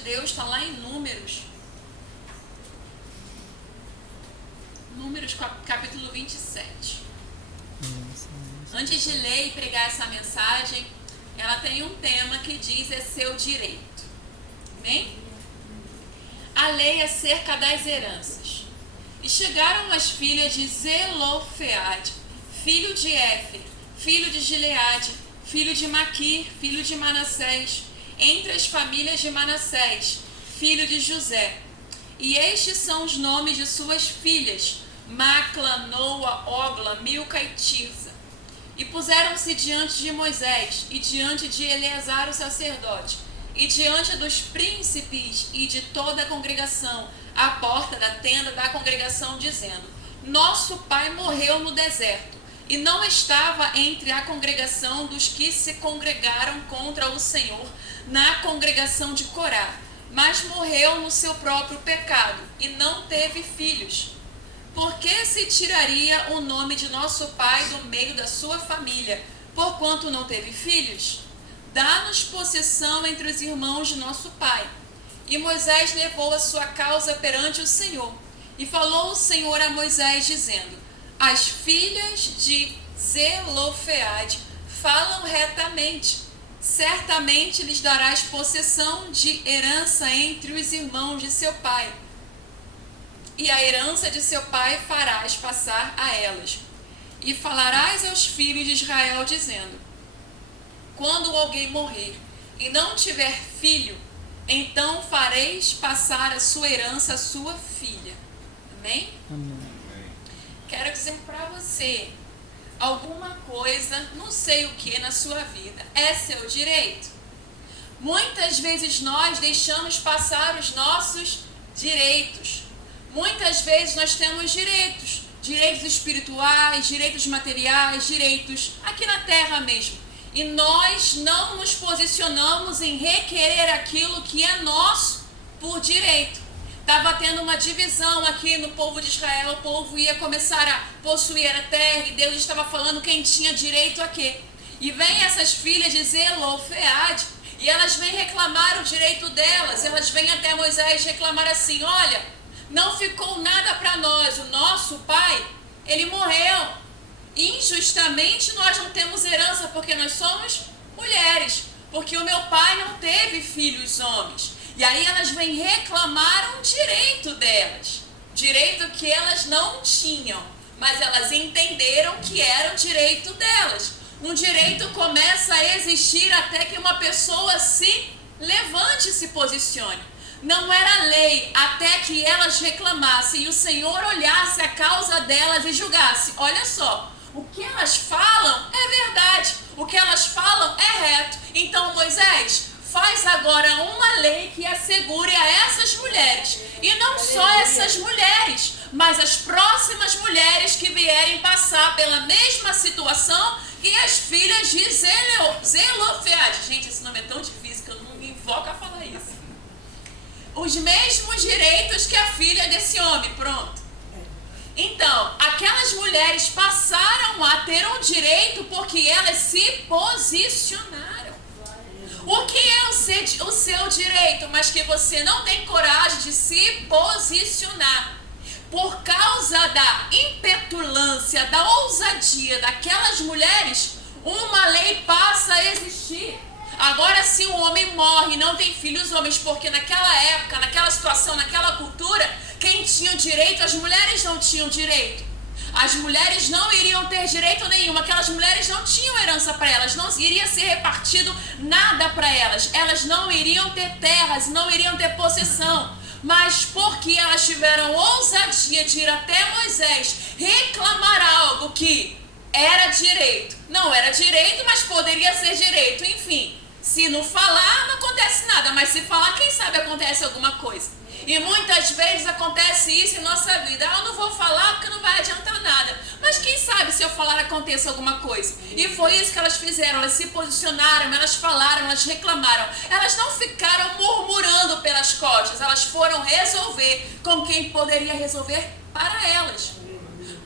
Deus está lá em Números. Números capítulo 27. Antes de ler e pregar essa mensagem, ela tem um tema que diz: é seu direito. Amém? A lei acerca das heranças. E chegaram as filhas de Zelofeade, filho de Éfer, filho de Gileade, filho de Maquir, filho de Manassés, entre as famílias de Manassés, filho de José. E estes são os nomes de suas filhas: Macla, Noa, Ogla, Milca e Tirza. E puseram-se diante de Moisés, e diante de Eleazar o sacerdote, e diante dos príncipes e de toda a congregação, à porta da tenda da congregação, dizendo: nosso pai morreu no deserto, e não estava entre a congregação dos que se congregaram contra o Senhor na congregação de Corá, mas morreu no seu próprio pecado, e não teve filhos. Por que se tiraria o nome de nosso pai do meio da sua família, porquanto não teve filhos? Dá-nos possessão entre os irmãos de nosso pai. E Moisés levou a sua causa perante o Senhor. E falou o Senhor a Moisés, dizendo: as filhas de Zelofeade falam retamente. Certamente lhes darás possessão de herança entre os irmãos de seu pai. E a herança de seu pai farás passar a elas. E falarás aos filhos de Israel, dizendo: quando alguém morrer e não tiver filho, então fareis passar a sua herança à sua filha. Amém? Amém. Quero dizer para você, alguma coisa, não sei o que, na sua vida é seu direito. Muitas vezes nós deixamos passar os nossos direitos. Muitas vezes nós temos direitos espirituais, direitos materiais, direitos aqui na terra mesmo. E nós não nos posicionamos em requerer aquilo que é nosso por direito. Estava tendo uma divisão aqui no povo de Israel, o povo ia começar a possuir a terra e Deus estava falando quem tinha direito a quê. E vem essas filhas de Zelofeade e elas vêm reclamar o direito delas. Elas vêm até Moisés reclamar assim: olha, não ficou nada para nós, o nosso pai, ele morreu. Injustamente nós não temos herança porque nós somos mulheres, porque o meu pai não teve filhos homens. E aí elas vêm reclamar um direito delas, direito que elas não tinham, mas elas entenderam que era o direito delas. Um direito começa a existir até que uma pessoa se levante e se posicione. Não era lei até que elas reclamassem e o Senhor olhasse a causa delas e julgasse: olha só, o que elas falam é verdade, o que elas falam é reto. Então Moisés, faz agora uma lei que assegure a essas mulheres, e não só essas mulheres, mas as próximas mulheres que vierem passar pela mesma situação, e as filhas de Zelofeade. Gente, esse nome é tão difícil que eu não me invoco a falar isso. Os mesmos direitos que a filha desse homem, pronto. Então, aquelas mulheres passaram a ter um direito porque elas se posicionaram. O que é o seu direito, mas que você não tem coragem de se posicionar? Por causa da impetulância, da ousadia daquelas mulheres, uma lei passa a existir. Agora, se um homem morre e não tem filhos homens, porque naquela época, naquela situação, naquela cultura, quem tinha direito, as mulheres não tinham direito. As mulheres não iriam ter direito nenhum, aquelas mulheres não tinham herança para elas, não iria ser repartido nada para elas, elas não iriam ter terras, não iriam ter possessão. Mas porque elas tiveram ousadia de ir até Moisés reclamar algo que era direito, não era direito, mas poderia ser direito, enfim. Se não falar, não acontece nada, mas se falar, quem sabe acontece alguma coisa. E muitas vezes acontece isso em nossa vida. Eu não vou falar porque não vai adiantar nada. Mas quem sabe se eu falar aconteça alguma coisa. E foi isso que elas fizeram. Elas se posicionaram, elas falaram, elas reclamaram. Elas não ficaram murmurando pelas costas. Elas foram resolver com quem poderia resolver para elas.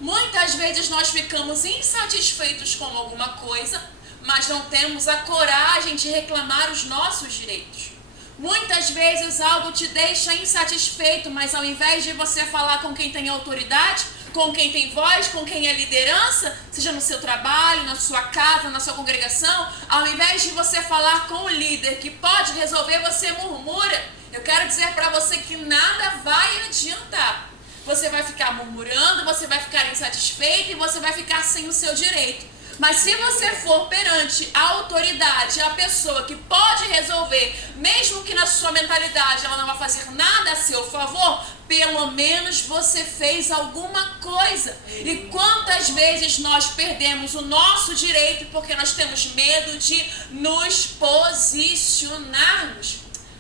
Muitas vezes nós ficamos insatisfeitos com alguma coisa, mas não temos a coragem de reclamar os nossos direitos. Muitas vezes algo te deixa insatisfeito, mas ao invés de você falar com quem tem autoridade, com quem tem voz, com quem é liderança, seja no seu trabalho, na sua casa, na sua congregação, ao invés de você falar com o líder que pode resolver, você murmura. Eu quero dizer para você que nada vai adiantar. Você vai ficar murmurando, você vai ficar insatisfeito e você vai ficar sem o seu direito. Mas se você for perante a autoridade, a pessoa que pode resolver, mesmo que na sua mentalidade ela não vai fazer nada a seu favor, pelo menos você fez alguma coisa. E quantas vezes nós perdemos o nosso direito porque nós temos medo de nos posicionarmos?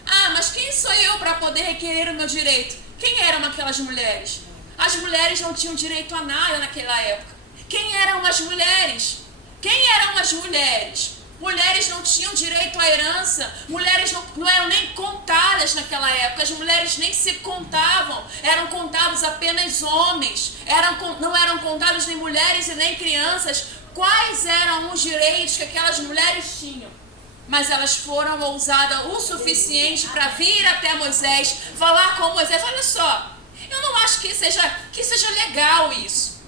Ah, mas quem sou eu para poder requerer o meu direito? Quem eram aquelas mulheres? As mulheres não tinham direito a nada naquela época. Quem eram as mulheres? Quem eram as mulheres? Mulheres não tinham direito à herança. Mulheres não eram nem contadas naquela época. As mulheres nem se contavam. Eram contados apenas homens. Não eram contados nem mulheres e nem crianças. Quais eram os direitos que aquelas mulheres tinham? Mas elas foram ousadas o suficiente para vir até Moisés, falar com Moisés: olha só, eu não acho que seja legal isso.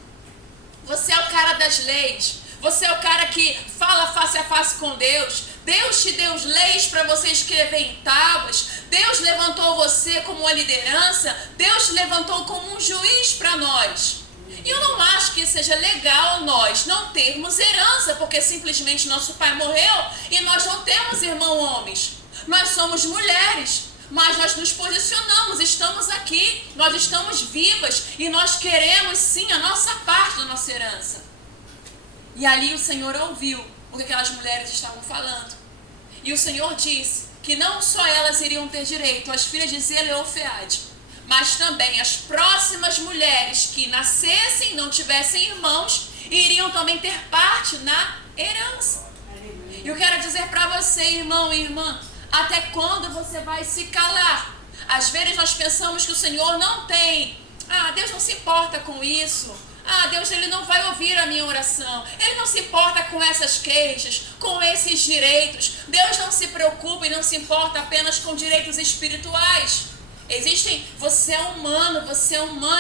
Você é o cara das leis. Você é o cara que fala face a face com Deus. Deus te deu leis para você escrever em tábuas. Deus levantou você como uma liderança. Deus te levantou como um juiz para nós. E eu não acho que seja legal nós não termos herança, porque simplesmente nosso pai morreu e nós não temos irmão homens. Nós somos mulheres, mas nós nos posicionamos, estamos aqui, nós estamos vivas e nós queremos sim a nossa parte da nossa herança. E ali o Senhor ouviu o que aquelas mulheres estavam falando. E o Senhor disse que não só elas iriam ter direito, as filhas de Zelofeade, mas também as próximas mulheres que nascessem, não tivessem irmãos, iriam também ter parte na herança. E eu quero dizer para você, irmão e irmã, até quando você vai se calar? Às vezes nós pensamos que o Senhor não tem, Deus não se importa com isso. Deus, Ele não vai ouvir a minha oração. Ele não se importa com essas queixas, com esses direitos. Deus não se preocupa e não se importa apenas com direitos espirituais. Você é humano,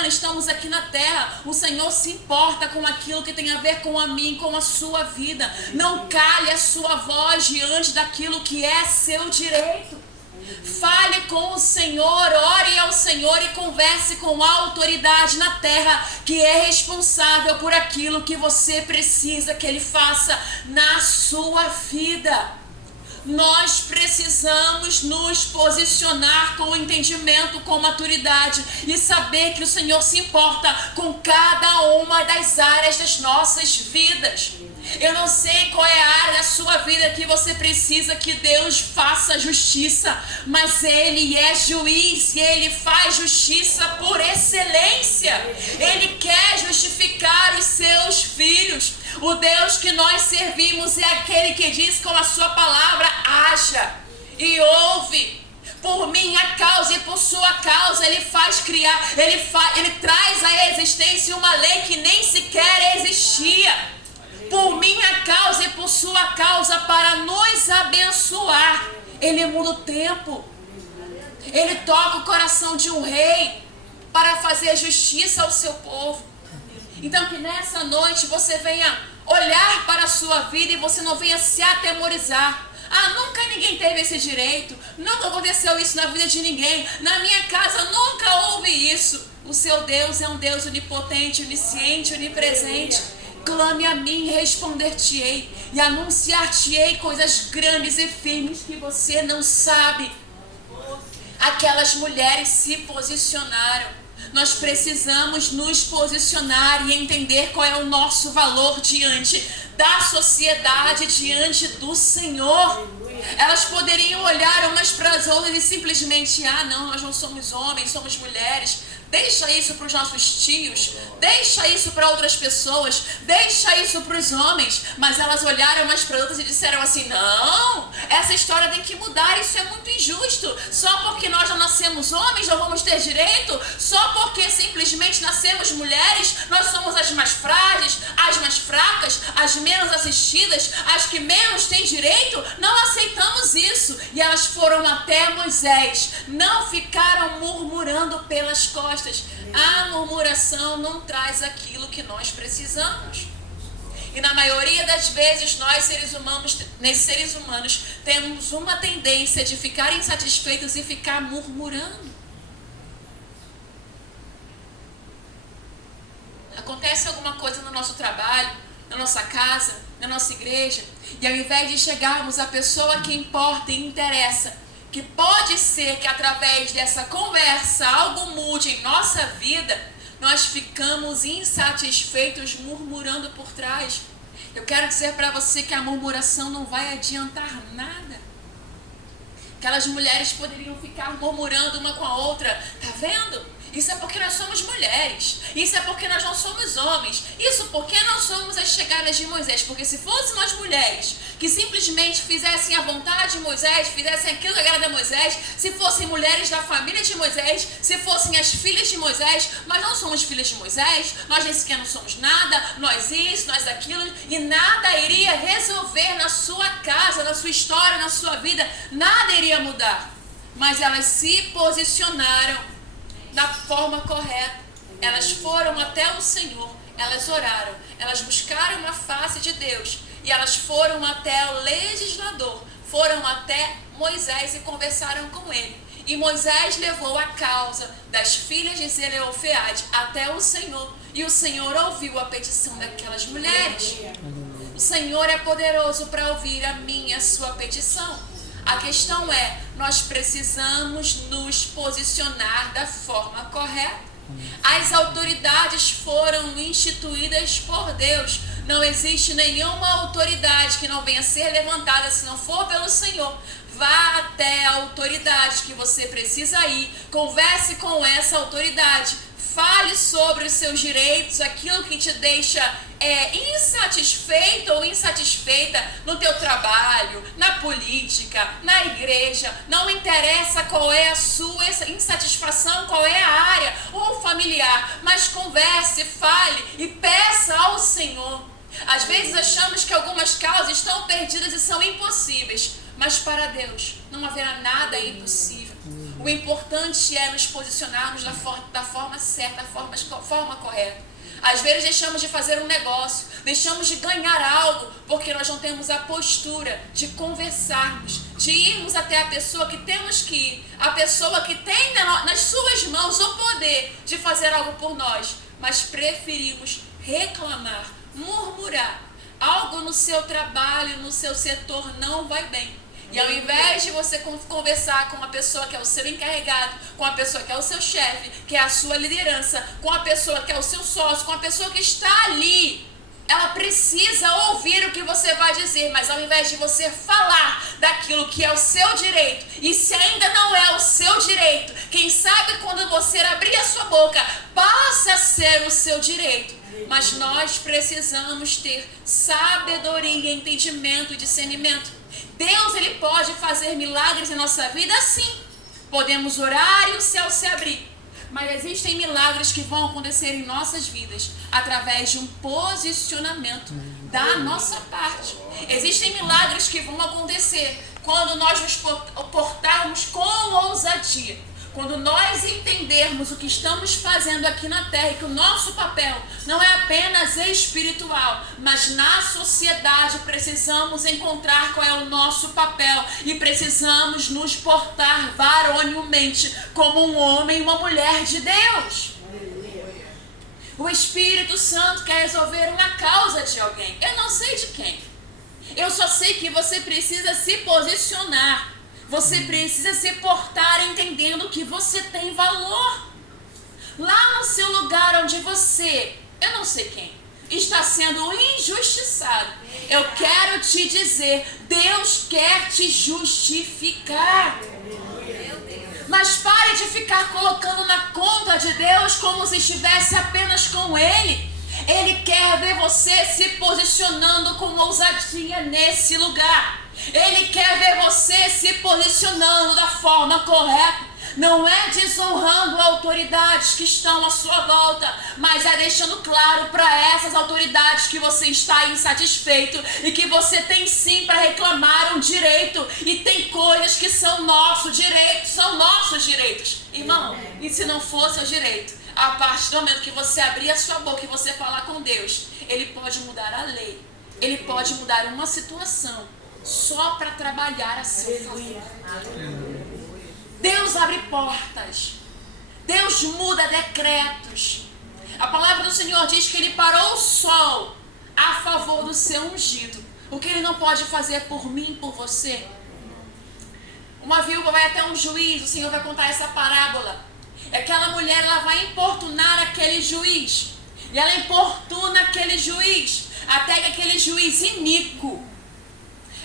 estamos aqui na terra. O Senhor se importa com aquilo que tem a ver com a mim, com a sua vida. Não cale a sua voz diante daquilo que é seu direito. Fale com o Senhor, ore ao Senhor e converse com a autoridade na terra que é responsável por aquilo que você precisa que Ele faça na sua vida. Nós precisamos nos posicionar com entendimento, com maturidade e saber que o Senhor se importa com cada uma das áreas das nossas vidas. Eu não sei qual é a área da sua vida que você precisa que Deus faça justiça, mas Ele é juiz e Ele faz justiça por excelência. Ele quer justificar os seus filhos. O Deus que nós servimos é aquele que diz com a sua palavra: haja e ouve. Por minha causa e por sua causa Ele faz criar, Ele traz à existência uma lei que nem sequer existia. Por minha causa e por sua causa, para nos abençoar. Ele muda o tempo. Ele toca o coração de um rei para fazer justiça ao seu povo. Então que nessa noite você venha olhar para a sua vida e você não venha se atemorizar. Nunca ninguém teve esse direito. Nunca aconteceu isso na vida de ninguém. Na minha casa nunca houve isso. O seu Deus é um Deus onipotente, onisciente, onipresente. Clame a mim, responder-te-ei e anunciar-te-ei coisas grandes e firmes que você não sabe. Aquelas mulheres se posicionaram. Nós precisamos nos posicionar e entender qual é o nosso valor diante da sociedade, diante do Senhor. Elas poderiam olhar umas para as outras e simplesmente: não, nós não somos homens, somos mulheres. Deixa isso para os nossos tios, deixa isso para outras pessoas, deixa isso para os homens. Mas elas olharam umas para outras e disseram assim: não, essa história tem que mudar, isso é muito injusto. Só porque nós não nascemos homens não vamos ter direito? Só porque simplesmente nascemos mulheres, nós somos as mais frágeis, as mais fracas, as menos assistidas, as que menos têm direito? Não aceitamos isso. isso e elas foram até Moisés. Não ficaram murmurando pelas costas. A murmuração não traz aquilo que nós precisamos. E na maioria das vezes, nós seres humanos, temos uma tendência de ficar insatisfeitos e ficar murmurando. Acontece alguma coisa no nosso trabalho, na nossa casa, na nossa igreja, e ao invés de chegarmos à pessoa que importa e interessa, que pode ser que através dessa conversa algo mude em nossa vida, nós ficamos insatisfeitos murmurando por trás. Eu quero dizer para você que a murmuração não vai adiantar nada. Aquelas mulheres poderiam ficar murmurando uma com a outra. Tá vendo? Isso é porque nós somos mulheres. Isso é porque nós não somos homens. Isso porque não somos as chegadas de Moisés. Porque se fôssemos as mulheres que simplesmente fizessem a vontade de Moisés, fizessem aquilo que agrada a Moisés, se fossem mulheres da família de Moisés, se fossem as filhas de Moisés, mas não somos filhas de Moisés, nós nem sequer não somos nada, nós isso, nós aquilo, e nada iria resolver na sua casa, na sua história, na sua vida, nada iria mudar. Mas elas se posicionaram da forma correta. Elas foram até o Senhor, elas oraram, elas buscaram a face de Deus e elas foram até o legislador, foram até Moisés e conversaram com ele. E Moisés levou a causa das filhas de Zelofeade até o Senhor, e o Senhor ouviu a petição daquelas mulheres. O Senhor é poderoso para ouvir a minha e a sua petição. A questão é, nós precisamos nos posicionar da forma correta. As autoridades foram instituídas por Deus. Não existe nenhuma autoridade que não venha a ser levantada se não for pelo Senhor. Vá até a autoridade que você precisa ir. Converse com essa autoridade. Fale sobre os seus direitos, aquilo que te deixa insatisfeito ou insatisfeita no teu trabalho, na política, na igreja. Não interessa qual é a sua insatisfação, qual é a área ou familiar, mas converse, fale e peça ao Senhor. Às vezes achamos que algumas causas estão perdidas e são impossíveis, mas para Deus não haverá nada impossível. O importante é nos posicionarmos da forma certa, da forma correta. Às vezes deixamos de fazer um negócio, deixamos de ganhar algo, porque nós não temos a postura de conversarmos, de irmos até a pessoa que temos que ir, a pessoa que tem nas suas mãos o poder de fazer algo por nós, mas preferimos reclamar, murmurar. Algo no seu trabalho, no seu setor não vai bem. E ao invés de você conversar com a pessoa que é o seu encarregado, com a pessoa que é o seu chefe, que é a sua liderança, com a pessoa que é o seu sócio, com a pessoa que está ali, ela precisa ouvir o que você vai dizer, mas ao invés de você falar daquilo que é o seu direito, e se ainda não é o seu direito, quem sabe quando você abrir a sua boca, passa a ser o seu direito. Mas nós precisamos ter sabedoria, entendimento e discernimento. Deus, Ele pode fazer milagres na nossa vida, sim. Podemos orar e o céu se abrir. Mas existem milagres que vão acontecer em nossas vidas através de um posicionamento da nossa parte. Existem milagres que vão acontecer quando nós nos portarmos com ousadia. Quando nós entendermos o que estamos fazendo aqui na terra e que o nosso papel não é apenas espiritual, mas na sociedade precisamos encontrar qual é o nosso papel e precisamos nos portar varonilmente como um homem e uma mulher de Deus. O Espírito Santo quer resolver uma causa de alguém. Eu não sei de quem. Eu só sei que você precisa se posicionar. Você precisa se portar entendendo que você tem valor. Lá no seu lugar onde você, eu não sei quem, está sendo injustiçado, eu quero te dizer, Deus quer te justificar. Mas pare de ficar colocando na conta de Deus como se estivesse apenas com Ele. Ele quer ver você se posicionando com ousadia nesse lugar. Ele quer ver você se posicionando da forma correta. Não é desonrando autoridades que estão à sua volta, mas é deixando claro para essas autoridades que você está insatisfeito e que você tem sim para reclamar um direito, e tem coisas que são nossos direitos. Irmão, e se não fosse o direito, a partir do momento que você abrir a sua boca e você falar com Deus, Ele pode mudar a lei, Ele pode mudar uma situação só para trabalhar a seu favor. Deus abre portas, Deus muda decretos. A palavra do Senhor diz que Ele parou o sol a favor do seu ungido. O que Ele não pode fazer por mim e por você? Uma viúva vai até um juiz, o Senhor vai contar essa parábola. Aquela mulher, ela vai importunar aquele juiz. E ela importuna aquele juiz, até que aquele juiz iníquo.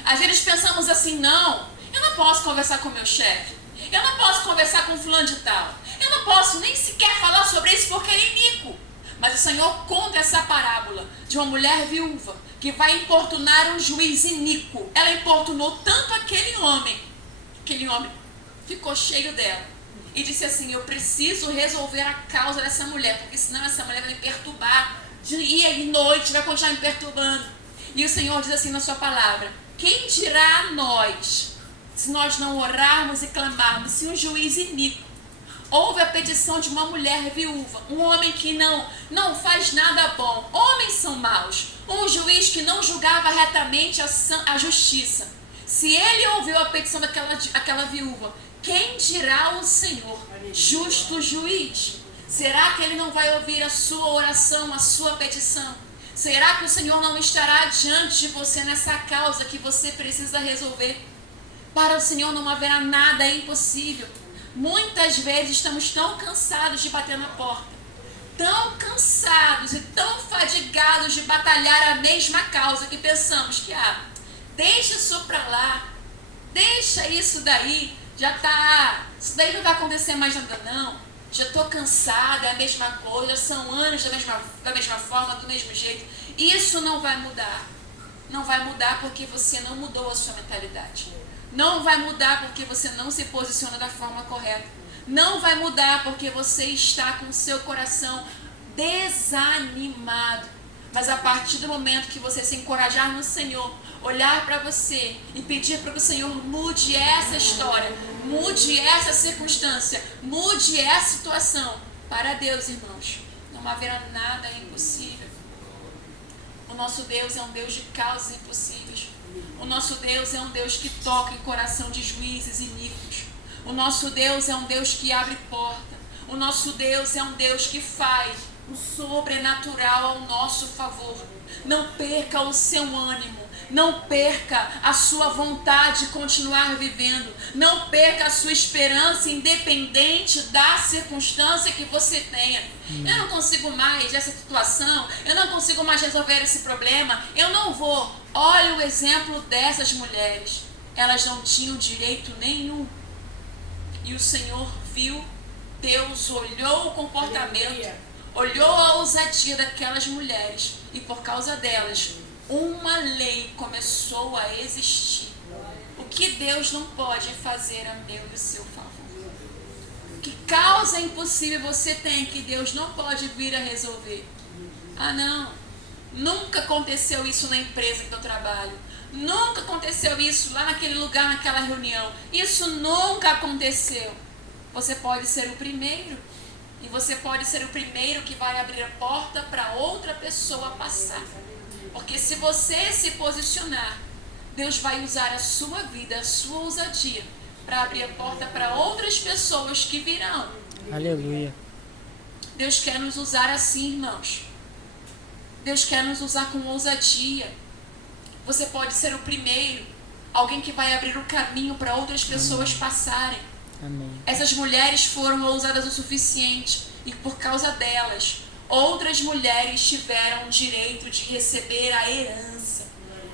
Às vezes pensamos assim, não, eu não posso conversar com meu chefe. Eu não posso conversar com fulano de tal. Eu não posso nem sequer falar sobre isso porque ele é iníquo. Mas o Senhor conta essa parábola de uma mulher viúva que vai importunar um juiz iníquo. Ela importunou tanto aquele homem ficou cheio dela. E disse assim, eu preciso resolver a causa dessa mulher, porque senão essa mulher vai me perturbar dia e noite, vai continuar me perturbando. E o Senhor diz assim na sua palavra, quem dirá a nós, se nós não orarmos e clamarmos, se um juiz iníquo ouve a petição de uma mulher viúva, um homem que não faz nada bom, homens são maus, um juiz que não julgava retamente a justiça, se ele ouviu a petição daquela viúva, quem dirá o Senhor, justo juiz? Será que Ele não vai ouvir a sua oração, a sua petição? Será que o Senhor não estará diante de você nessa causa que você precisa resolver? Para o Senhor não haverá nada impossível. Muitas vezes estamos tão cansados de bater na porta, tão cansados e tão fadigados de batalhar a mesma causa, que pensamos que, deixa isso pra lá, deixa isso daí, isso daí não vai acontecer mais nada não, já estou cansada, é a mesma coisa, são anos da mesma forma, do mesmo jeito. Isso não vai mudar. Não vai mudar porque você não mudou a sua mentalidade. Não vai mudar porque você não se posiciona da forma correta. Não vai mudar porque você está com o seu coração desanimado. Mas a partir do momento que você se encorajar no Senhor, olhar para você e pedir para que o Senhor mude essa história, mude essa circunstância, mude essa situação, para Deus, irmãos, não haverá nada impossível. O nosso Deus é um Deus de causas impossíveis. O nosso Deus é um Deus que toca em coração de juízes iníquos. O nosso Deus é um Deus que abre porta. O nosso Deus é um Deus que faz o sobrenatural ao nosso favor. Não perca o seu ânimo. Não perca a sua vontade de continuar vivendo. Não perca a sua esperança, independente da circunstância que você tenha. Eu não consigo mais essa situação. Eu não consigo mais resolver esse problema. Eu não vou. Olha o exemplo dessas mulheres. Elas não tinham direito nenhum. E o Senhor viu, Deus olhou o comportamento, olhou a ousadia daquelas mulheres. E por causa delas, uma lei começou a existir. O que Deus não pode fazer a meu e o seu favor? Que causa impossível você tem que Deus não pode vir a resolver? Não, nunca aconteceu isso na empresa que eu trabalho. Nunca aconteceu isso lá naquele lugar, naquela reunião. Isso nunca aconteceu. Você pode ser o primeiro. E você pode ser o primeiro que vai abrir a porta para outra pessoa passar. Porque se você se posicionar, Deus vai usar a sua vida, a sua ousadia, para abrir a porta para outras pessoas que virão. Aleluia. Deus quer nos usar assim, irmãos. Deus quer nos usar com ousadia. Você pode ser o primeiro, alguém que vai abrir o caminho para outras pessoas passarem. Amém. Essas mulheres foram ousadas o suficiente e por causa delas, outras mulheres tiveram o direito de receber a herança.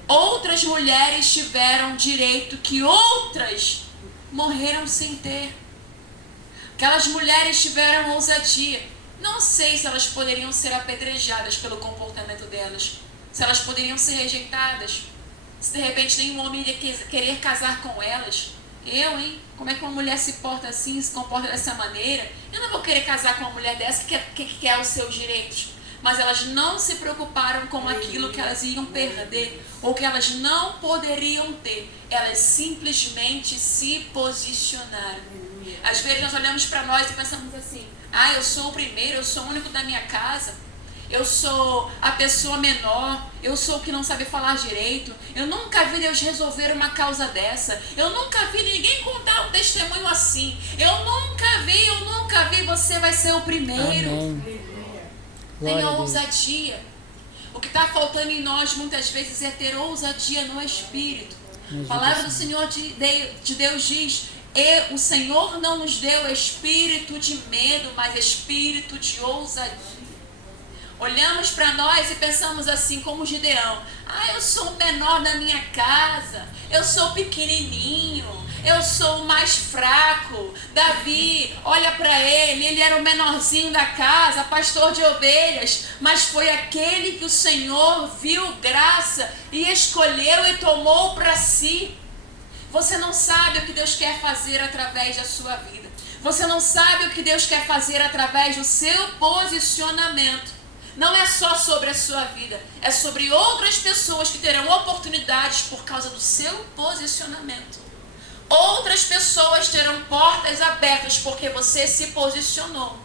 Outras mulheres tiveram o direito que outras morreram sem ter. Aquelas mulheres tiveram ousadia. Não sei se elas poderiam ser apedrejadas pelo comportamento delas. Se elas poderiam ser rejeitadas. Se de repente nenhum homem iria querer casar com elas. Como é que uma mulher se porta assim, se comporta dessa maneira? Eu não vou querer casar com uma mulher dessa que quer os seus direitos. Mas elas não se preocuparam com aquilo que elas iam perder ou que elas não poderiam ter. Elas simplesmente se posicionaram. Às vezes nós olhamos para nós e pensamos assim: eu sou o primeiro, eu sou o único da minha casa, eu sou a pessoa menor, eu sou o que não sabe falar direito, eu nunca vi Deus resolver uma causa dessa, eu nunca vi ninguém contar um testemunho assim, eu nunca vi, você vai ser o primeiro. Amém. Tenha ousadia. O que está faltando em nós muitas vezes é ter ousadia no Espírito. A palavra do Senhor de Deus diz: o Senhor não nos deu espírito de medo, mas espírito de ousadia. Olhamos para nós e pensamos assim como Gideão: eu sou o menor da minha casa, eu sou pequenininho, eu sou o mais fraco. Davi, olha para ele era o menorzinho da casa, pastor de ovelhas, mas foi aquele que o Senhor viu graça e escolheu e tomou para si. Você não sabe o que Deus quer fazer através da sua vida. Você não sabe o que Deus quer fazer através do seu posicionamento. Não é só sobre a sua vida, é sobre outras pessoas que terão oportunidades por causa do seu posicionamento. Outras pessoas terão portas abertas porque você se posicionou.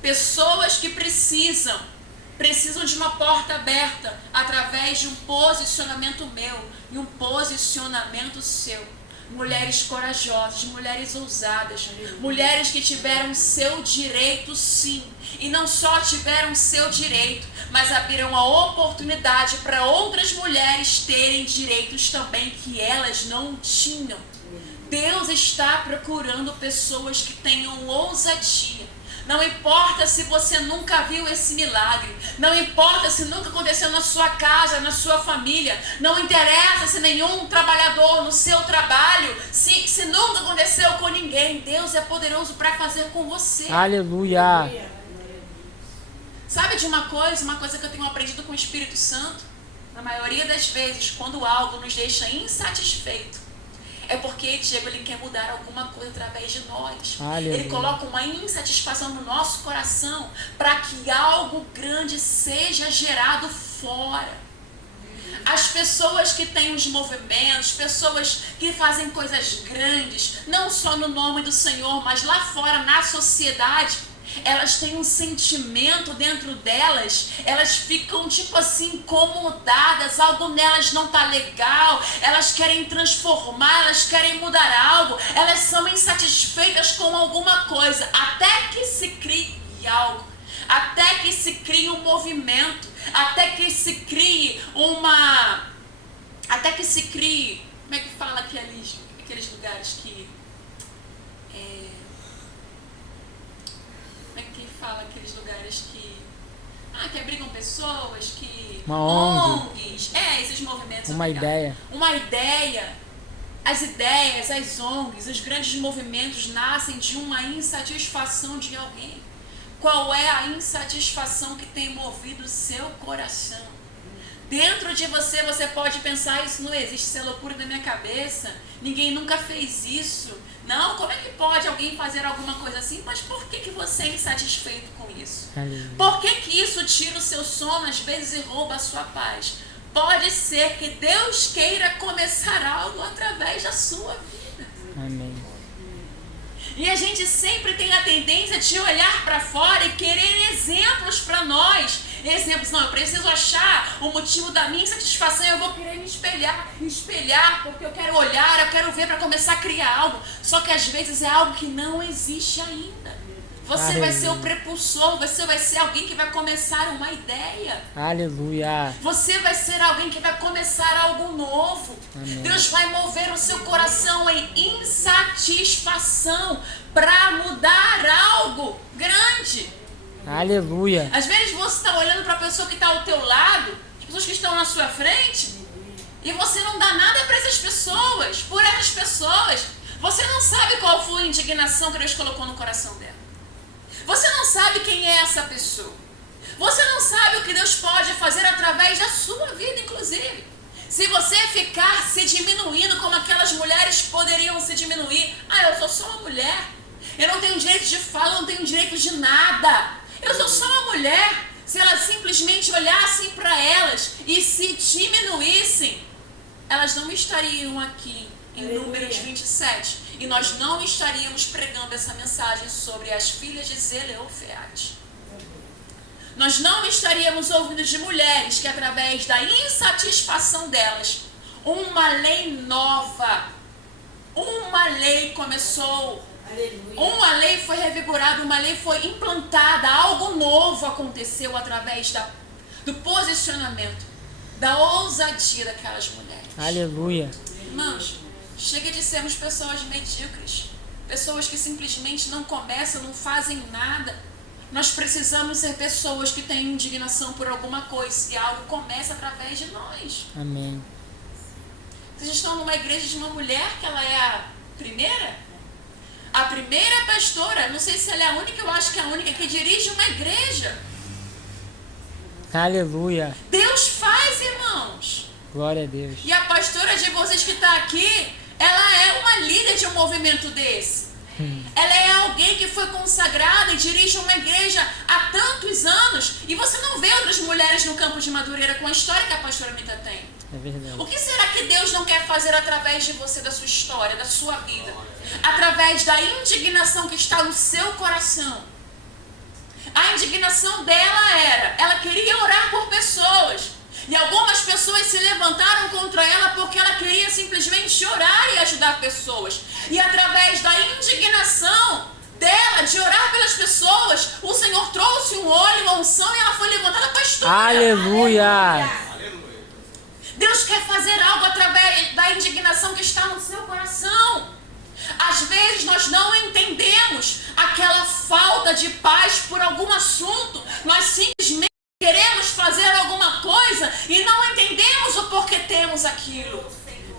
Pessoas que precisam de uma porta aberta através de um posicionamento meu e um posicionamento seu. Mulheres corajosas, mulheres ousadas, mulheres que tiveram seu direito sim, e não só tiveram seu direito, mas abriram a oportunidade para outras mulheres terem direitos também que elas não tinham. Deus está procurando pessoas que tenham ousadia. Não importa se você nunca viu esse milagre, não importa se nunca aconteceu na sua casa, na sua família, não interessa se nenhum trabalhador no seu trabalho, se nunca aconteceu com ninguém, Deus é poderoso para fazer com você. Aleluia. Sabe de uma coisa que eu tenho aprendido com o Espírito Santo? Na maioria das vezes, quando algo nos deixa insatisfeito, é porque, Diego, ele quer mudar alguma coisa através de nós. Aleluia. Ele coloca uma insatisfação no nosso coração para que algo grande seja gerado fora. As pessoas que têm os movimentos, pessoas que fazem coisas grandes, não só no nome do Senhor, mas lá fora, na sociedade, elas têm um sentimento dentro delas, elas ficam tipo assim incomodadas, algo nelas não tá legal, elas querem transformar, elas querem mudar algo, elas são insatisfeitas com alguma coisa, até que se crie algo, até que se crie um movimento, até que se crie como é que fala aqueles lugares que fala aqueles lugares que abrigam pessoas, uma ONG. ONGs, esses movimentos. Uma ideia. As ideias, as ONGs, os grandes movimentos nascem de uma insatisfação de alguém. Qual é a insatisfação que tem movido o seu coração? Dentro de você, você pode pensar: isso não existe, isso é loucura da minha cabeça, ninguém nunca fez isso. Não, como é que pode alguém fazer alguma coisa assim? Mas por que você é insatisfeito com isso? Por que isso tira o seu sono às vezes e rouba a sua paz? Pode ser que Deus queira começar algo através da sua vida. Amém. E a gente sempre tem a tendência de olhar para fora e querer exemplos para nós. Exemplos: não, eu preciso achar o motivo da minha insatisfação, eu vou querer me espelhar, porque eu quero olhar, eu quero ver para começar a criar algo. Só que às vezes é algo que não existe ainda. Você vai ser o prepulsor, você vai ser alguém que vai começar uma ideia. Aleluia. Você vai ser alguém que vai começar algo novo. Amém. Deus vai mover o seu coração em insatisfação para mudar algo grande. Aleluia. Às vezes você está olhando para a pessoa que está ao teu lado, as pessoas que estão na sua frente, e você não dá nada para essas pessoas, por essas pessoas. Você não sabe qual foi a indignação que Deus colocou no coração dela. Você não sabe quem é essa pessoa. Você não sabe o que Deus pode fazer através da sua vida, inclusive. Se você ficar se diminuindo como aquelas mulheres poderiam se diminuir, Eu não tenho direito de fala, eu não tenho direito de nada. Eu sou só uma mulher. Se elas simplesmente olhassem para elas e se diminuíssem, elas não estariam aqui em Números 27. E nós não estaríamos pregando essa mensagem sobre as filhas de Zelofeade. Nós não estaríamos ouvindo de mulheres que, através da insatisfação delas, uma lei nova, uma lei começou, uma lei foi revigorada, uma lei foi implantada, algo novo aconteceu através do posicionamento, da ousadia daquelas mulheres. Aleluia. Irmãos, chega de sermos pessoas medíocres, pessoas que simplesmente não começam, não fazem nada. Nós precisamos ser pessoas que têm indignação por alguma coisa e algo começa através de nós. Amém. Vocês estão numa igreja de uma mulher que ela é a primeira? A primeira pastora, não sei se ela é a única, eu acho que é a única que dirige uma igreja. Aleluia. Deus faz, irmãos. Glória a Deus. E a pastora de vocês que está aqui, ela é uma líder de um movimento desse. Ela é alguém que foi consagrada e dirige uma igreja há tantos anos. E você não vê outras mulheres no campo de Madureira com a história que a pastora Anitta tem. É verdade. O que será que Deus não quer fazer através de você, da sua história, da sua vida? Através da indignação que está no seu coração. A indignação dela ela queria orar por pessoas. E algumas pessoas se levantaram contra ela porque ela queria simplesmente orar e ajudar pessoas. E através da indignação dela, de orar pelas pessoas, o Senhor trouxe um óleo, uma unção, e ela foi levantada pastora. Aleluia. Deus quer fazer algo através da indignação que está no seu coração. Às vezes nós não entendemos aquela falta de paz por algum assunto. Nós simplesmente queremos fazer alguma coisa e não entendemos o porquê temos aquilo.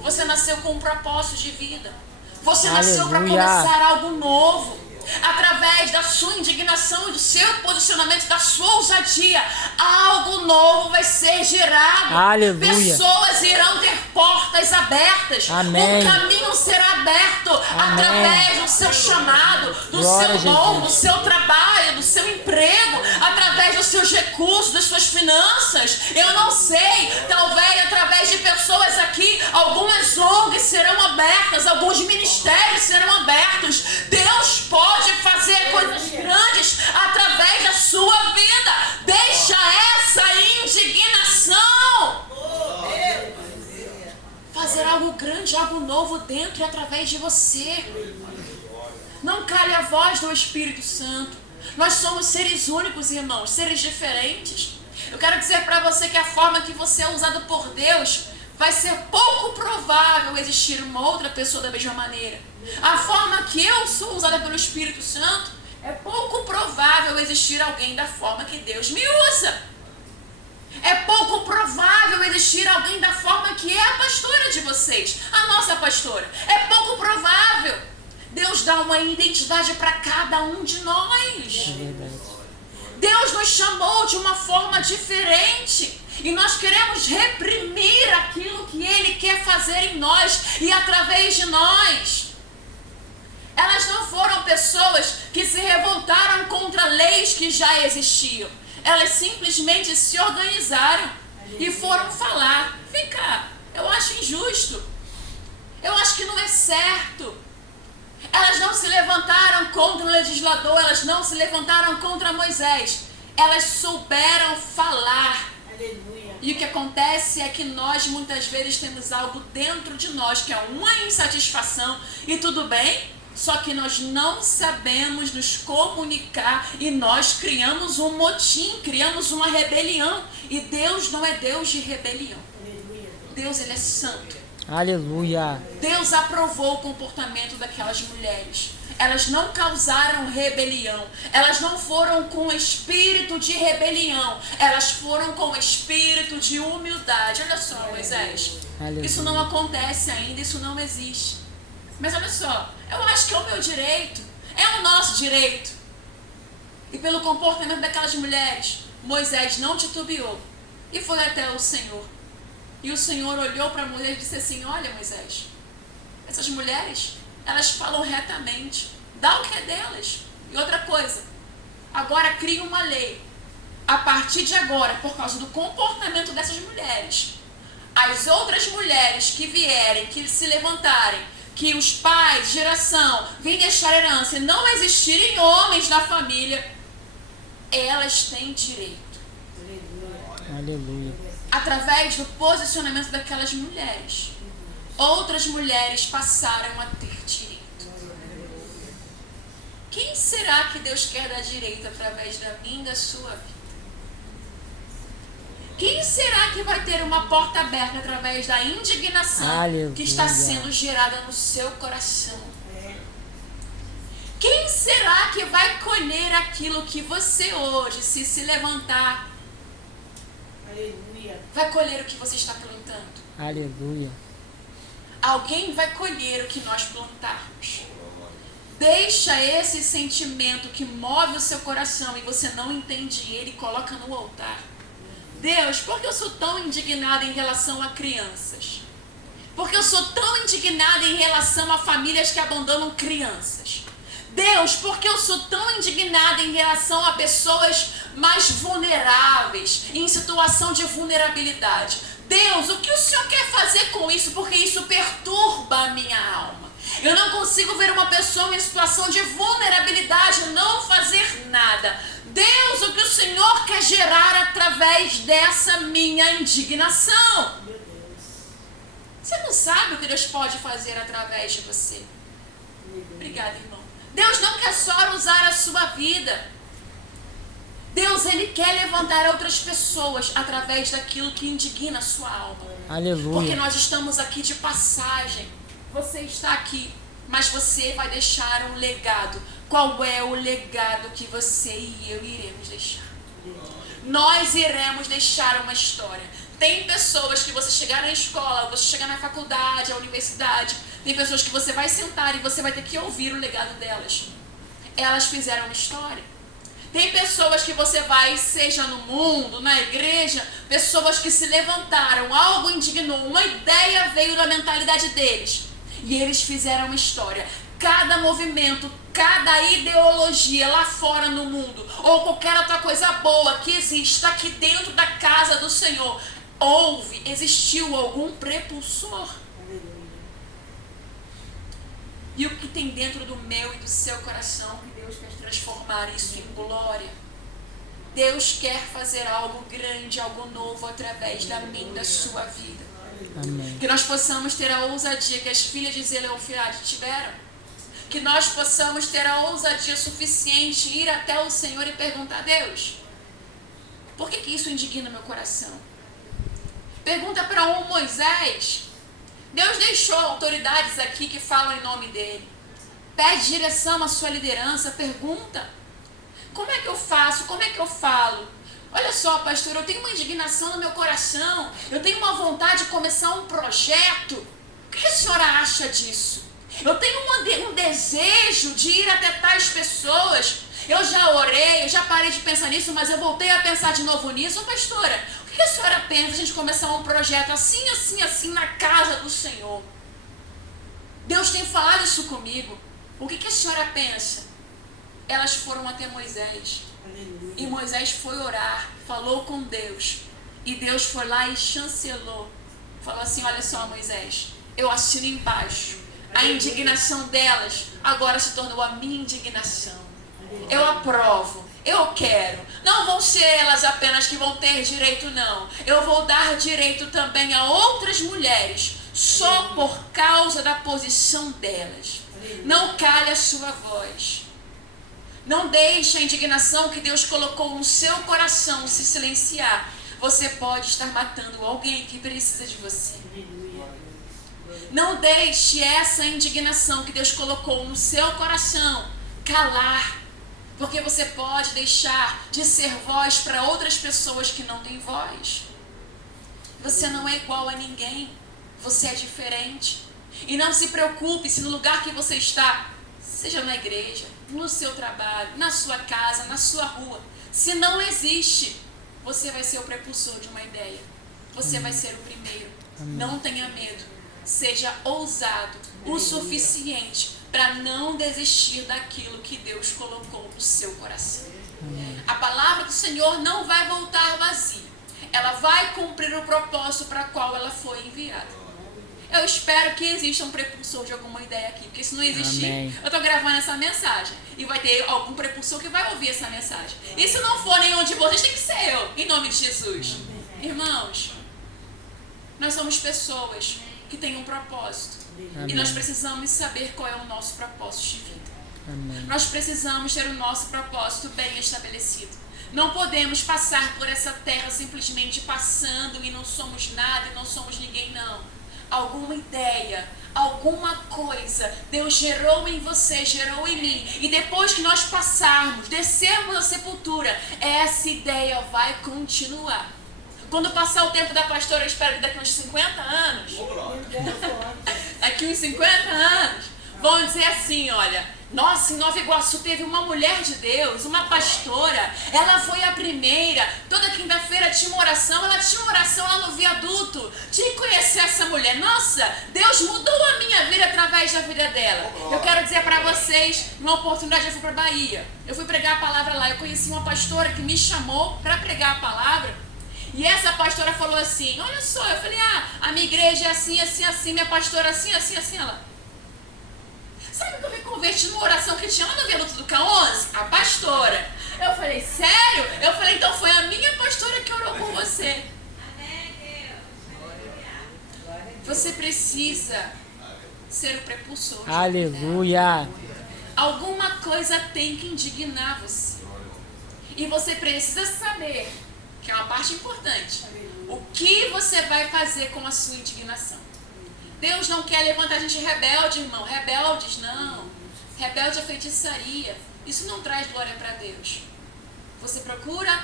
Você nasceu com um propósito de vida. Você nasceu para começar algo novo. Através da sua indignação e do seu posicionamento, da sua ousadia, algo novo vai ser gerado. Aleluia. Pessoas irão ter portas abertas. Amém. O caminho será aberto. Amém. Através do seu chamado, do Glória seu dom, Jesus. do seu trabalho, do seu emprego, através dos seus recursos, das suas finanças. Eu não sei, talvez através de pessoas aqui, algumas ONGs serão abertas, alguns ministérios serão abertos. Deus pode fazer coisas grandes através da sua vida. Deixa essa indignação fazer algo grande, algo novo dentro e através de você. Não cale a voz do Espírito Santo. Nós somos seres únicos, irmãos, seres diferentes. Eu quero dizer para você que a forma que você é usado por Deus vai ser pouco provável existir uma outra pessoa da mesma maneira. A forma que eu sou usada pelo Espírito Santo, é pouco provável existir alguém da forma que Deus me usa. É pouco provável existir alguém da forma que é a pastora de vocês, a nossa pastora. É pouco provável. Deus dá uma identidade para cada um de nós. É verdade. Deus nos chamou de uma forma diferente. E nós queremos reprimir aquilo que Ele quer fazer em nós e através de nós. Elas não foram pessoas que se revoltaram contra leis que já existiam. Elas simplesmente se organizaram e foram falar: vem cá, eu acho injusto. Eu acho que não é certo. Elas não se levantaram contra o legislador, elas não se levantaram contra Moisés. Elas souberam falar. Aleluia. E o que acontece é que nós muitas vezes temos algo dentro de nós que é uma insatisfação, e tudo bem, só que nós não sabemos nos comunicar e nós criamos um motim, criamos uma rebelião. E Deus não é Deus de rebelião. Aleluia. Deus, Ele é santo. Aleluia. Deus aprovou o comportamento daquelas mulheres. Elas não causaram rebelião. Elas não foram com espírito de rebelião. Elas foram com espírito de humildade. Olha só, Moisés. Aleluia. Isso não acontece ainda, isso não existe. Mas olha só, eu acho que é o meu direito. É o nosso direito. E pelo comportamento daquelas mulheres, Moisés não titubeou e foi até o Senhor. E o Senhor olhou para a mulher e disse assim: olha, Moisés, essas mulheres, elas falam retamente. Dá o que é delas. E outra coisa, agora cria uma lei. A partir de agora, por causa do comportamento dessas mulheres, as outras mulheres que vierem, que se levantarem, que os pais, geração, vêm deixar herança e não existirem homens na família, elas têm direito. Aleluia. Através do posicionamento daquelas mulheres, outras mulheres passaram a ter direito. Quem será que Deus quer dar direito através da minha e da sua vida? Quem será que vai ter uma porta aberta através da indignação Aleluia. que está sendo gerada no seu coração? Quem será que vai colher aquilo que você hoje, se levantar, Aleluia. vai colher o que você está plantando? Aleluia. Alguém vai colher o que nós plantarmos. Deixa esse sentimento que move o seu coração e você não entende ele e coloca no altar. Deus, por que eu sou tão indignada em relação a crianças? Porque eu sou tão indignada em relação a famílias que abandonam crianças? Deus, por que eu sou tão indignada em relação a pessoas mais vulneráveis, em situação de vulnerabilidade? Deus, o que o Senhor quer fazer com isso? Porque isso perturba a minha alma. Eu não consigo ver uma pessoa em situação de vulnerabilidade não fazer nada. Deus, o que o Senhor quer gerar através dessa minha indignação? Você não sabe o que Deus pode fazer através de você. Obrigada, irmão. Deus não quer só usar a sua vida. Deus, Ele quer levantar outras pessoas através daquilo que indigna a sua alma. Aleluia. Porque nós estamos aqui de passagem. Você está aqui, mas você vai deixar um legado. Qual é o legado que você e eu iremos deixar? Nós iremos deixar uma história. Tem pessoas que você chegar na escola, você chegar na faculdade, na universidade, tem pessoas que você vai sentar e você vai ter que ouvir o legado delas. Elas fizeram uma história. Tem pessoas que você vai, seja no mundo, na igreja, pessoas que se levantaram, algo indignou, uma ideia veio da mentalidade deles. E eles fizeram uma história. Cada movimento, cada ideologia lá fora no mundo, ou qualquer outra coisa boa que exista aqui dentro da casa do Senhor, existiu algum prepulsor. E o que tem dentro do meu e do seu coração, que Deus quer transformar isso em glória. Deus quer fazer algo grande, algo novo através da minha e da sua vida. Amém. Que nós possamos ter a ousadia que as filhas de Zelofehad tiveram. Que nós possamos ter a ousadia suficiente de ir até o Senhor e perguntar a Deus: por que isso indigna meu coração? Pergunta para um Moisés. Deus deixou autoridades aqui que falam em nome dele. Pede direção à sua liderança, pergunta: como é que eu faço? Como é que eu falo? Olha só, pastor, eu tenho uma indignação no meu coração, eu tenho uma vontade de começar um projeto. O que a senhora acha disso? Eu tenho um desejo de ir até tais pessoas. Eu já orei, eu já parei de pensar nisso, mas eu voltei a pensar de novo nisso. Ô, pastora, o que a senhora pensa de a gente começar um projeto assim, assim, assim na casa do Senhor? Deus tem falado isso comigo. O que a senhora pensa? Elas foram até Moisés. Aleluia. E Moisés foi orar, falou com Deus. E Deus foi lá e chancelou. Falou assim: olha só, Moisés, eu assino embaixo. A indignação delas agora se tornou a minha indignação. Eu aprovo, eu quero. Não vão ser elas apenas que vão ter direito, não. Eu vou dar direito também a outras mulheres, só por causa da posição delas. Não cale a sua voz. Não deixe a indignação que Deus colocou no seu coração se silenciar. Você pode estar matando alguém que precisa de você. Não deixe essa indignação que Deus colocou no seu coração calar. Porque você pode deixar de ser voz para outras pessoas que não têm voz. Você não é igual a ninguém. Você é diferente. E não se preocupe se no lugar que você está, seja na igreja, no seu trabalho, na sua casa, na sua rua, se não existe, você vai ser o prepulsor de uma ideia. Você vai ser o primeiro. Não tenha medo. Seja ousado o suficiente para não desistir daquilo que Deus colocou no seu coração. Amém. A palavra do Senhor não vai voltar vazia. Ela vai cumprir o propósito para qual ela foi enviada. Eu espero que exista um prepulsor de alguma ideia aqui, porque se não existir, Amém. eu estou gravando essa mensagem e vai ter algum prepulsor que vai ouvir essa mensagem. E se não for nenhum de vocês, tem que ser eu, em nome de Jesus. Irmãos, nós somos pessoas que têm um propósito. Amém. E nós precisamos saber qual é o nosso propósito de vida. Amém. Nós precisamos ter o nosso propósito bem estabelecido. Não podemos passar por essa terra simplesmente passando e não somos nada e não somos ninguém, não. Alguma ideia, alguma coisa Deus gerou em você, gerou em mim. E depois que nós passarmos, descermos a sepultura, essa ideia vai continuar. Quando passar o tempo da pastora, eu espero que daqui uns 50 anos, daqui uns 50 anos, vão dizer assim, olha, nossa, em Nova Iguaçu teve uma mulher de Deus, uma pastora, ela foi a primeira, toda quinta-feira tinha uma oração, ela tinha uma oração lá no viaduto, tinha que conhecer essa mulher, nossa, Deus mudou a minha vida através da vida dela. Eu quero dizer para vocês, numa oportunidade eu fui para Bahia, eu fui pregar a palavra lá, eu conheci uma pastora que me chamou para pregar a palavra, e essa pastora falou assim, olha só, eu falei, a minha igreja é assim, assim, assim, minha pastora assim, assim, assim, ela... Sabe que eu me converti numa oração que tinha lá no viaduto do K11? A pastora. Eu falei, sério? Eu falei, então foi a minha pastora que orou por você. Você precisa ser o prepulsor. Aleluia. Alguma coisa tem que indignar você. E você precisa saber, que é uma parte importante, o que você vai fazer com a sua indignação. Deus não quer levantar a gente rebelde, irmão. Rebeldes, não. Rebelde é feitiçaria. Isso não traz glória para Deus. Você procura,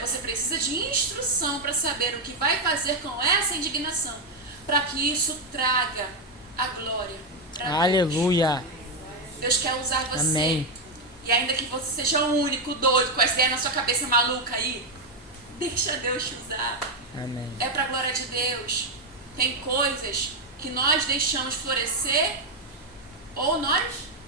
você precisa de instrução para saber o que vai fazer com essa indignação, para que isso traga a glória para Deus. Aleluia. Deus quer usar você. Amém. E ainda que você seja o único doido com essa ideia na sua cabeça maluca aí, deixa Deus te usar. Amém. É para a glória de Deus. Tem coisas que nós deixamos florescer ou nós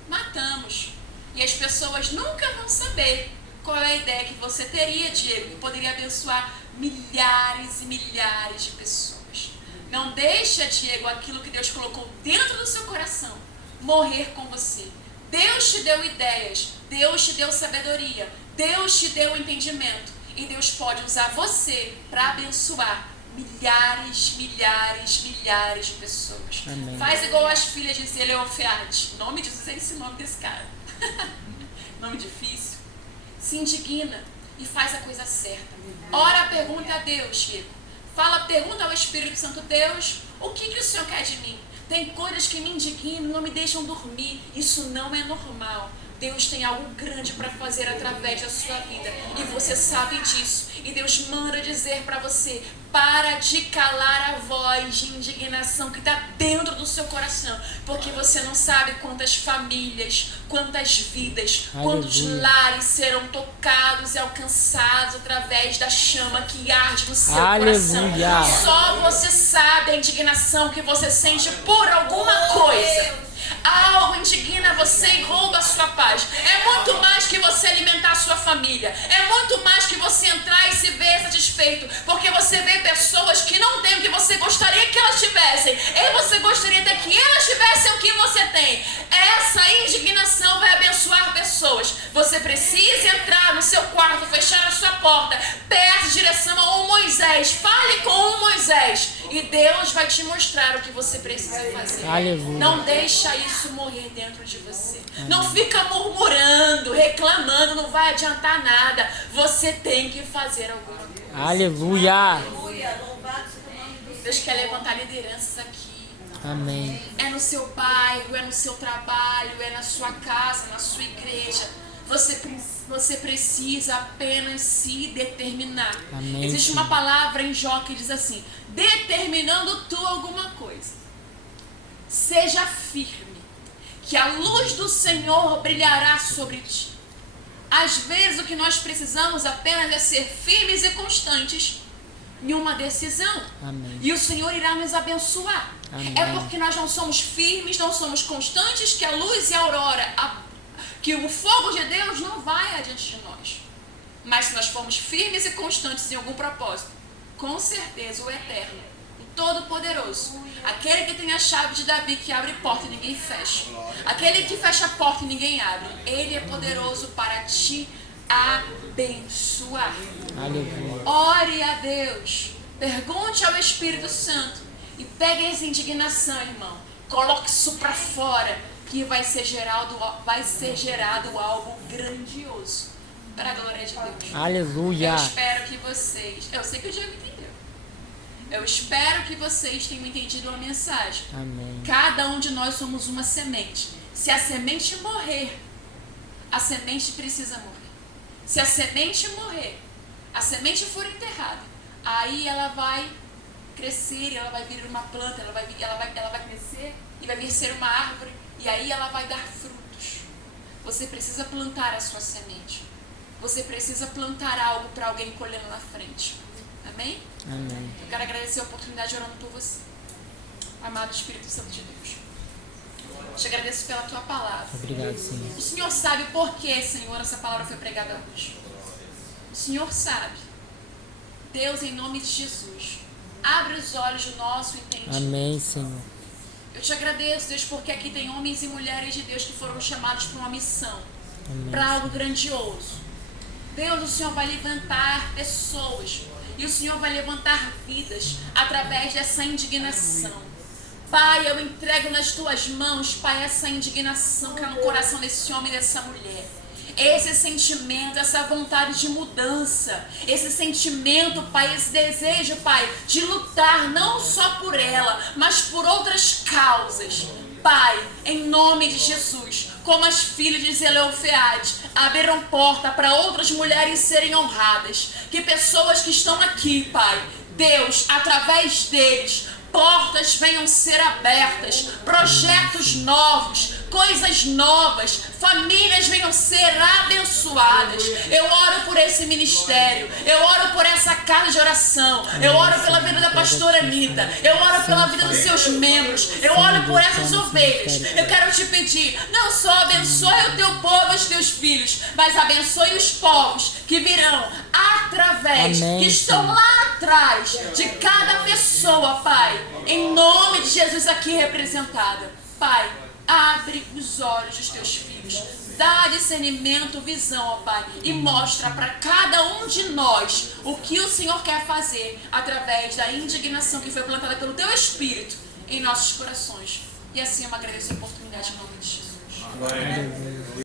matamos. E as pessoas nunca vão saber qual é a ideia que você teria, Diego, que poderia abençoar milhares e milhares de pessoas. Não deixa, Diego, aquilo que Deus colocou dentro do seu coração morrer com você. Deus te deu ideias, Deus te deu sabedoria, Deus te deu entendimento. E Deus pode usar você para abençoar milhares, milhares, milhares de pessoas. Amém. Faz igual as filhas de Zelofehad. Nome de Jesus é esse nome desse cara. Nome difícil. Se indigna e faz a coisa certa. Ora, pergunta a Deus, Chico. Pergunta ao Espírito Santo, Deus, o que o Senhor quer de mim? Tem coisas que me indignam, não me deixam dormir. Isso não é normal. Deus tem algo grande para fazer através da sua vida. E você sabe disso. E Deus manda dizer para você, para de calar a voz de indignação que está dentro do seu coração. Porque você não sabe quantas famílias, quantas vidas, quantos lares serão tocados e alcançados através da chama que arde no seu coração. Só você sabe a indignação que você sente por alguma coisa. Algo indigna você e rouba a sua paz. É muito mais que você alimentar a sua família. É muito mais que você entrar e se ver satisfeito. Porque você vê pessoas que não têm o que você gostaria que elas tivessem. E você gostaria até que elas tivessem o que você tem. Essa indignação vai abençoar pessoas. Você precisa entrar no seu quarto, fechar a sua porta, peça direção a um Moisés. Fale com um Moisés. E Deus vai te mostrar o que você precisa fazer. Aleluia. Não deixa isso morrer dentro de você. Amém. Não fica murmurando, reclamando, não vai adiantar nada. Você tem que fazer alguma coisa. Aleluia. Deus quer levantar lideranças aqui. Amém. É no seu bairro, é no seu trabalho, é na sua casa, na sua igreja. Você precisa apenas se determinar. Amém. Existe uma palavra em Jó que diz assim: determinando tu alguma coisa, seja firme, que a luz do Senhor brilhará sobre ti. Às vezes o que nós precisamos apenas é ser firmes e constantes em uma decisão. Amém. E o Senhor irá nos abençoar. Amém. É porque nós não somos firmes, não somos constantes, que a luz e a aurora, que o fogo de Deus não vai adiante de nós. Mas se nós formos firmes e constantes em algum propósito, com certeza o Eterno, o Todo-Poderoso, aquele que tem a chave de Davi, que abre porta e ninguém fecha, aquele que fecha a porta e ninguém abre, ele é poderoso para te abençoar. Aleluia. Ore a Deus, pergunte ao Espírito Santo e pegue essa indignação, irmão. Coloque isso para fora, que vai ser gerado algo grandioso para a glória de Deus. Aleluia. Eu espero que vocês... Eu sei que o Diego entendeu. Eu espero que vocês tenham entendido a mensagem. Amém. Cada um de nós somos uma semente. Se a semente morrer, a semente precisa morrer. Se a semente morrer, a semente for enterrada, aí ela vai crescer, ela vai vir uma planta, ela vai crescer e vai vir ser uma árvore, e aí ela vai dar frutos. Você precisa plantar a sua semente. Você precisa plantar algo para alguém colhendo na frente. Amém? Amém. Eu quero agradecer a oportunidade orando por você. Amado Espírito Santo de Deus, eu te agradeço pela tua palavra. Obrigado, Senhor. O Senhor sabe por que, Senhor, essa palavra foi pregada hoje. O Senhor sabe. Deus, em nome de Jesus, abre os olhos do nosso entendimento. Amém, Senhor. Eu te agradeço, Deus, porque aqui tem homens e mulheres de Deus que foram chamados para uma missão, para algo grandioso. Deus, o Senhor vai levantar pessoas e o Senhor vai levantar vidas através dessa indignação. Pai, eu entrego nas tuas mãos, Pai, essa indignação que é no coração desse homem e dessa mulher. Esse sentimento, essa vontade de mudança, esse sentimento, Pai, esse desejo, Pai, de lutar não só por ela, mas por outras causas. Pai, em nome de Jesus, como as filhas de Zelofeade abriram porta para outras mulheres serem honradas, que pessoas que estão aqui, Pai, Deus, através deles, portas venham ser abertas, projetos novos, coisas novas, famílias venham ser abençoadas. Eu oro por esse ministério, eu oro por essa casa de oração, eu oro pela vida da pastora Anitta, eu oro pela vida dos seus membros, eu oro por essas ovelhas. Eu quero te pedir, não só abençoe o teu povo, os teus filhos, mas abençoe os povos que virão através, que estão lá atrás de cada pessoa, Pai, em nome de Jesus aqui representada. Pai, abre os olhos dos teus filhos, dá discernimento, visão, ó Pai, e mostra para cada um de nós o que o Senhor quer fazer através da indignação que foi plantada pelo teu Espírito em nossos corações. E assim eu agradeço a oportunidade em nome de Jesus. Aleluia.